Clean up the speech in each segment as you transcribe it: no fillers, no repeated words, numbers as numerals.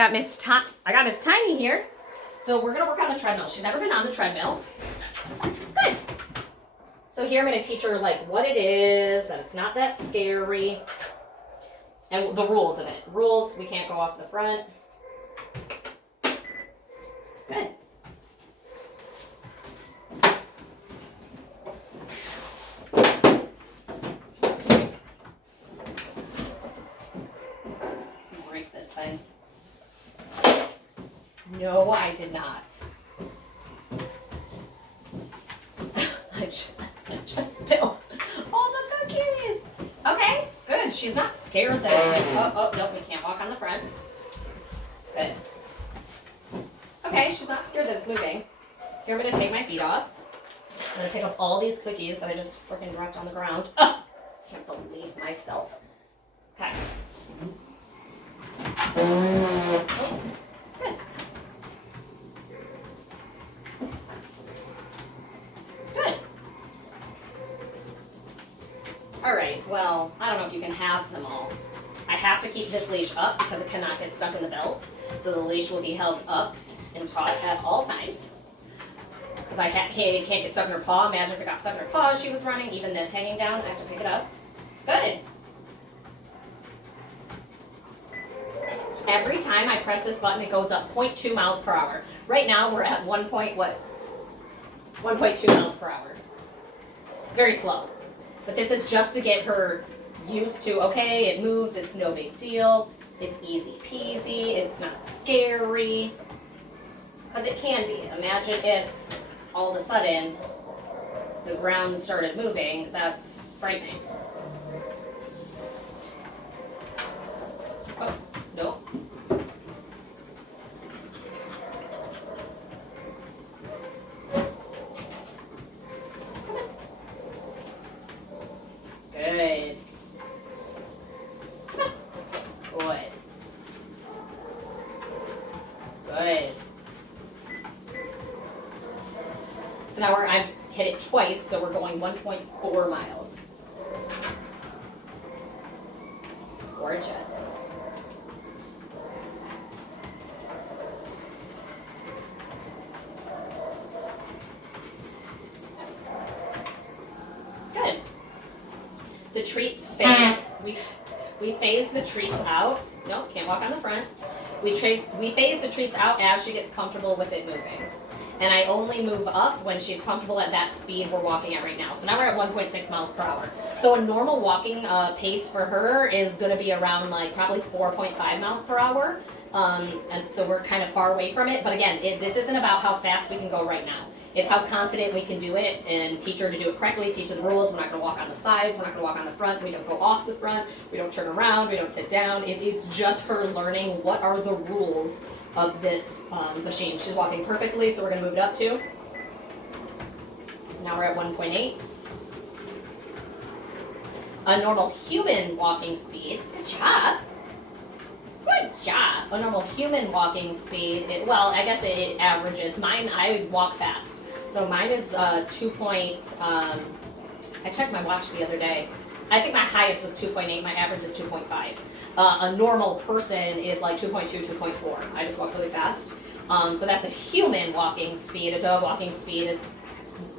I got Miss Tiny here. So we're gonna work on the treadmill. She's never been on the treadmill. Good. So here I'm gonna teach her like what it is, that it's not that scary, and the rules of it. Rules, we can't go off the front. Good. Break this thing. No, I did not. I just spilled all the cookies. Okay, good. She's not scared that oh, no, we can't walk on the front. Good. Okay, she's not scared that it's moving. Here, I'm gonna take my feet off. I'm gonna pick up all these cookies that I just freaking dropped on the ground. Oh, can't believe myself. Okay. Oh, good. Good. All right, well, I don't know if you can have them all. I have to keep this leash up because it cannot get stuck in the belt. So the leash will be held up and taut at all times. Because I can't get stuck in her paw. Imagine if it got stuck in her paw as she was running. Even this hanging down, I have to pick it up. Good. Every time I press this button, it goes up 0.2 miles per hour. Right now, we're at 1.2 miles per hour. Very slow. But this is just to get her used to, okay, it moves, it's no big deal, it's easy peasy, it's not scary. Because it can be. Imagine if all of a sudden the ground started moving. That's frightening. Oh, no. Good. Good. Good. So now I've hit it twice, so we're going 1.4 miles. Gorgeous. Good. The treats phase. We phase the treats out. Nope, can't walk on the front. We phase the treats out as she gets comfortable with it moving. And I only move up when she's comfortable at that speed we're walking at right now. So now we're at 1.6 miles per hour. So a normal walking pace for her is going to be around like probably 4.5 miles per hour. And so we're kind of far away from it. But again, this isn't about how fast we can go right now. It's how confident we can do it and teach her to do it correctly, teach her the rules. We're not going to walk on the sides. We're not going to walk on the front. We don't go off the front. We don't turn around. We don't sit down. It's just her learning what are the rules of this machine. She's walking perfectly, so we're going to move it up to. Now we're at 1.8. A normal human walking speed. Good job. Good job. A normal human walking speed, well, I guess it averages. Mine, I walk fast. So mine is I checked my watch the other day. I think my highest was 2.8. My average is 2.5. A normal person is like 2.2, 2.4. I just walk really fast. So that's a human walking speed. A dog walking speed is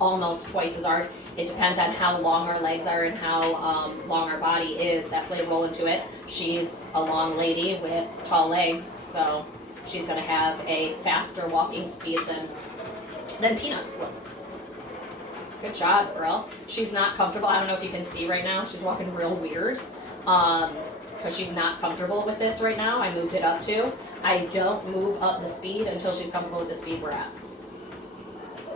almost twice as ours. It depends on how long our legs are and how long our body is. That played a role into it. She's a long lady with tall legs, so she's going to have a faster walking speed than Peanut. Look. Good job, girl. She's not comfortable. I don't know if you can see right now. She's walking real weird because she's not comfortable with this right now. I moved it up to. I don't move up the speed until she's comfortable with the speed we're at.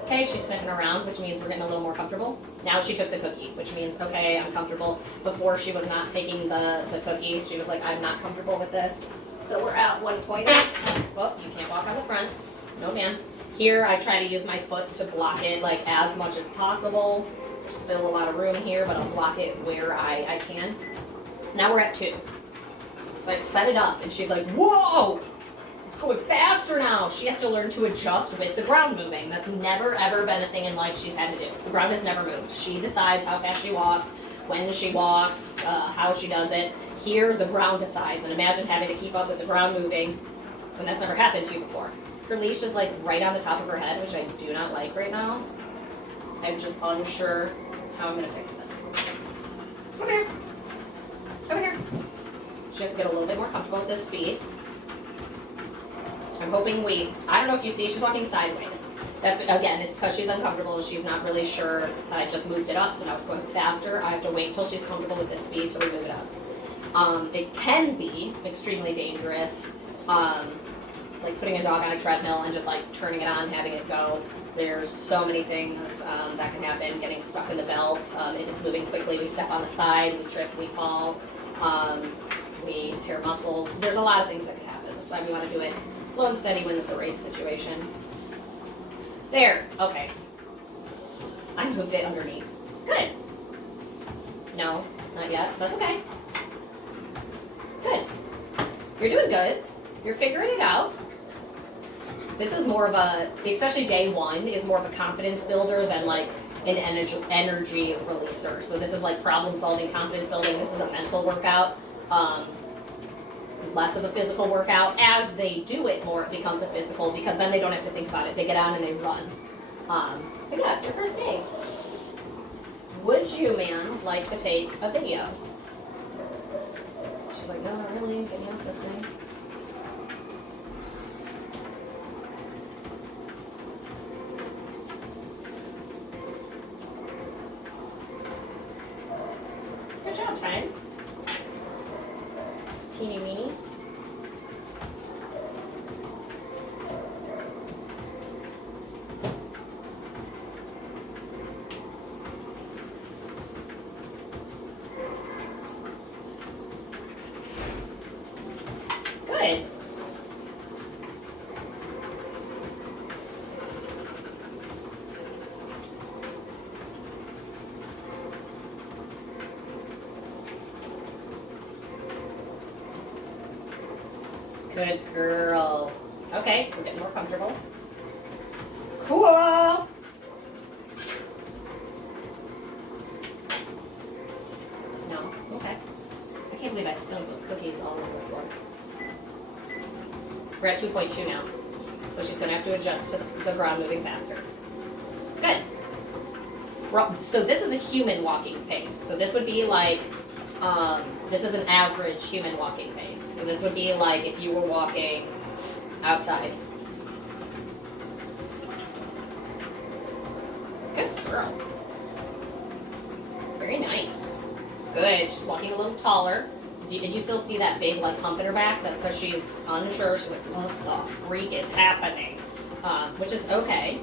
Okay, she's sniffing around, which means we're getting a little more comfortable. Now she took the cookie, which means, okay, I'm comfortable. Before she was not taking the cookie. She was like, I'm not comfortable with this. So we're at 1.8. Well, you can't walk on the front. No, ma'am. Here, I try to use my foot to block it like as much as possible. There's still a lot of room here, but I'll block it where I can. Now we're at 2. So I sped it up, and she's like, whoa! It's going faster now. She has to learn to adjust with the ground moving. That's never, ever been a thing in life she's had to do. The ground has never moved. She decides how fast she walks, when she walks, how she does it. Here, the ground decides. And imagine having to keep up with the ground moving when that's never happened to you before. Her leash is like right on the top of her head, which I do not like right now. I'm just unsure how I'm gonna fix this. Come here. Over here. She has to get a little bit more comfortable with this speed. I'm hoping I don't know if you see, she's walking sideways. That's, again, it's because she's uncomfortable and she's not really sure. I just moved it up, so now it's going faster. I have to wait until she's comfortable with this speed till we move it up. It can be extremely dangerous, like putting a dog on a treadmill and just like turning it on, having it go. There's so many things that can happen, getting stuck in the belt. If it's moving quickly, we step on the side, we trip, we fall, we tear muscles. There's a lot of things that can happen. That's why we want to do it slow and steady wins the race situation. There, okay. I moved it underneath. Good. No, not yet. That's okay. Good. You're doing good. You're figuring it out. This is more of a, especially day one, is more of a confidence builder than like an energy releaser. So this is like problem solving, confidence building. This is a mental workout. Less of a physical workout. As they do it more, it becomes a physical because then they don't have to think about it. They get on and they run. But yeah, it's your first day. Would you, man, like to take a video? She's like, no, not really. Get me off this thing. Good job, Time. Teeny weeny. Good. Good girl. Okay, we're getting more comfortable. Cool. No, okay. I can't believe I spilled those cookies all over the floor. We're at 2.2 now. So she's gonna have to adjust to the ground moving faster. Good. So this is a human walking pace. So this would be like, this is an average human walking pace. So this would be like if you were walking outside. Good girl. Very nice. Good. She's walking a little taller. And you still see that big like hump in her back? That's because she's unsure. She's like, what the freak is happening? Which is okay.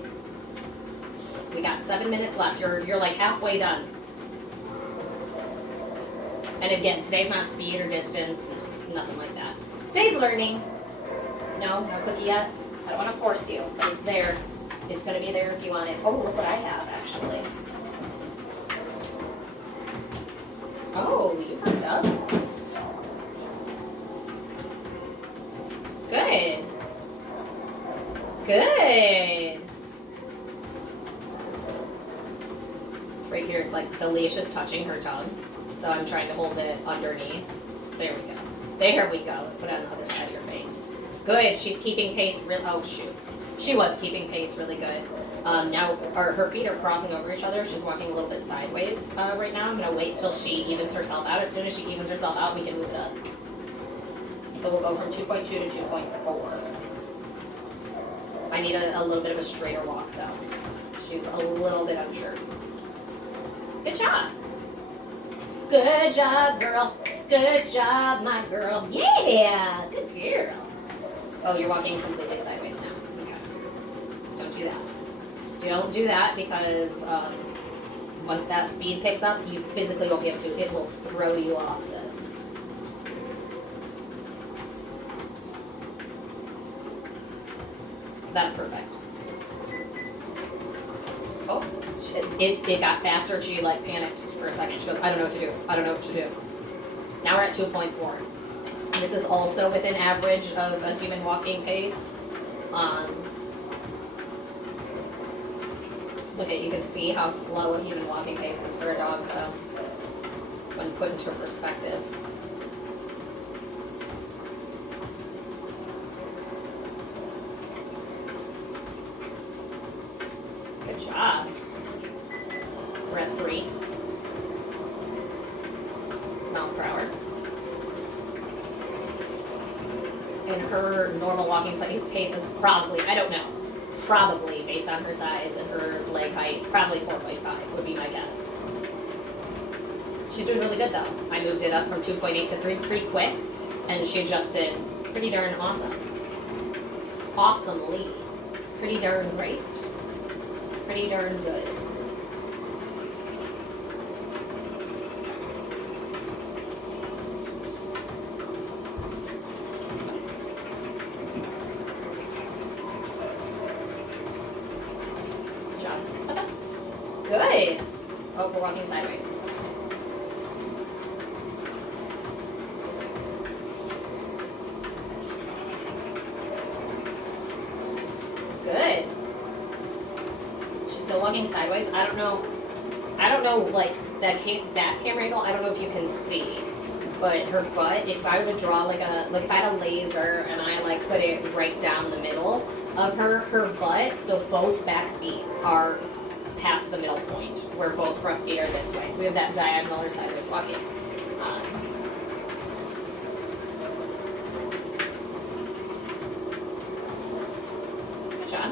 We got 7 minutes left. You're like halfway done. And again, today's not speed or distance, nothing like that. Today's learning. No cookie yet. I don't want to force you, but it's there. It's going to be there if you want it. Oh, look what I have, actually. Oh, you perked up. Good. Good. Right here, it's like the leash is touching her tongue. So I'm trying to hold it underneath. There we go. There we go. Let's put it on the other side of your face. Good. She's keeping pace oh shoot. She was keeping pace really good. Now her feet are crossing over each other. She's walking a little bit sideways right now. I'm going to wait till she evens herself out. As soon as she evens herself out, we can move it up. So we'll go from 2.2 to 2.4. I need a little bit of a straighter walk though. She's a little bit unsure. Good job. Good job, girl. Good job, my girl. Yeah, good girl. Oh, you're walking completely sideways now. Okay. Don't do that. Don't do that because once that speed picks up, you physically won't be able to. It will throw you off this. That's perfect. Oh, shit. It got faster. She like panicked for a second. She goes, I don't know what to do. I don't know what to do. Now we're at 2.4. This is also within average of a human walking pace. Look at, you can see how slow a human walking pace is for a dog though, when put into perspective. 3 miles per hour. And her normal walking pace is probably, I don't know, probably based on her size and her leg height, probably 4.5 would be my guess. She's doing really good though. I moved it up from 2.8 to 3 pretty quick, and she adjusted pretty darn awesome. Awesomely. Pretty darn great. Pretty darn good. Good job. Okay. Good. Oh, we're walking sideways. Good. She's still walking sideways. I don't know, like, that camera angle, I don't know if you can see, but her butt, if I were to draw if I had a laser and I, like, put it right down the middle of her butt, so both back feet are past the middle point, where both front feet are this way. So we have that diagonal or sideways walking. Good job.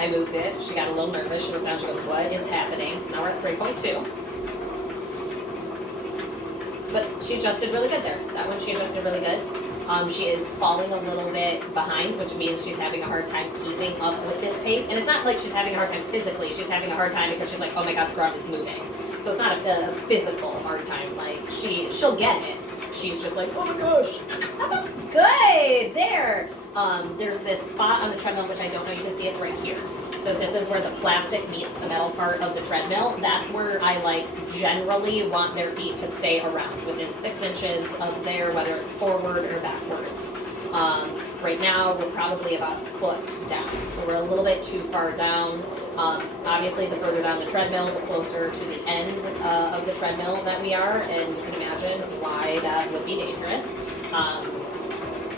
I moved it. She got a little nervous. She looked down. She goes, "What is happening?" So now we're at 3.2. But she adjusted really good there. That one she adjusted really good. She is falling a little bit behind, which means she's having a hard time keeping up with this pace. And it's not like she's having a hard time physically. She's having a hard time because she's like, "Oh my God, the ground is moving." So it's not a physical hard time. Like she'll get it. She's just like, "Oh my gosh." Good, there. There's this spot on the treadmill, which I don't know, you can see it's right here. So this is where the plastic meets the metal part of the treadmill. That's where I generally want their feet to stay around, within 6 inches of there, whether it's forward or backwards. Right now, we're probably about a foot down, so we're a little bit too far down. Obviously, the further down the treadmill, the closer to the end of the treadmill that we are, and you can imagine why that would be dangerous.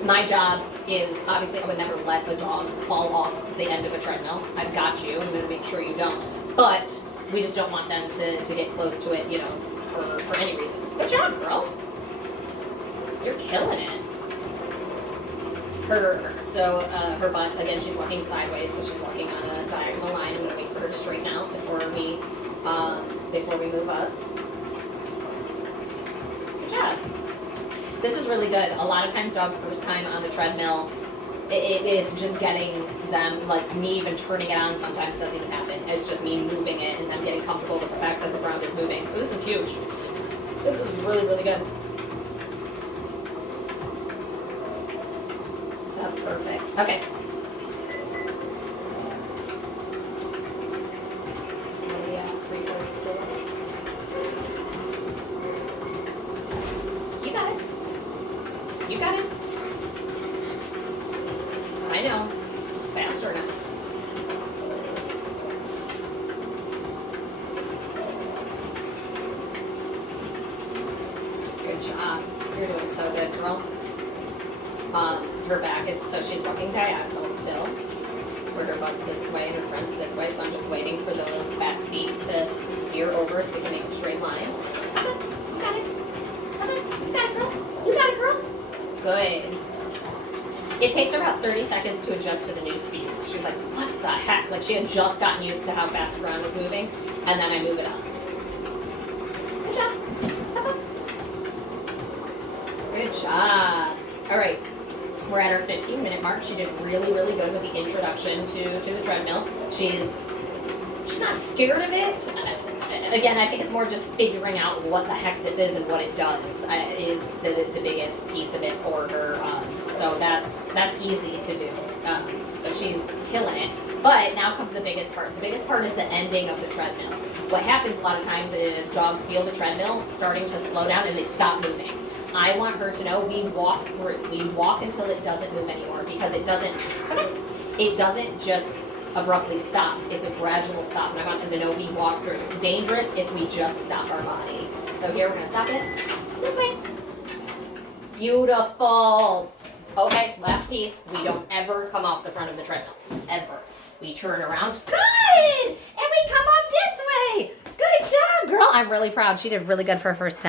My job is, obviously, I would never let a dog fall off the end of a treadmill. I've got you, I'm going to make sure you don't. But we just don't want them to get close to it, for any reasons. Good job, girl. You're killing it. Her butt, again, she's walking sideways, so she's walking on a diagonal line. I'm going to wait for her to straighten out before we move up. Good job. This is really good. A lot of times dogs' first time on the treadmill, it's just getting them, like me even turning it on sometimes doesn't even happen. It's just me moving it and them getting comfortable with the fact that the ground is moving. So this is huge. This is really, really good. That's perfect. Okay. You got it. I know. It's faster now. Good job. You're doing so good, girl. Her back is, so she's walking diagonal still, where her butt's this way and her front's this way, so I'm just waiting for those back feet to veer over so we can make a straight line. Come on. You got it. Come on. You got it, girl. You got it, girl. Good. It takes her about 30 seconds to adjust to the new speeds. She's like, what the heck? Like she had just gotten used to how fast the ground was moving, and then I move it up. Good job. Good job. All right, we're at our 15-minute mark. She did really, really good with the introduction to the treadmill. She's not scared of it. again, I think it's more just figuring out what the heck this is and what it does is the biggest piece of it for her. So that's easy to do. So she's killing it. But now comes the biggest part. The biggest part is the ending of the treadmill. What happens a lot of times is dogs feel the treadmill starting to slow down and they stop moving. I want her to know we walk through. We walk until it doesn't move anymore because it doesn't just abruptly stop. It's a gradual stop, and I want them to know we walk through. It's dangerous if we just stop our body. So here we're gonna stop it this way. Beautiful. Okay, last piece. We don't ever come off the front of the treadmill, ever. We turn around. Good! And we come off this way. Good job, girl. I'm really proud. She did really good for her first time.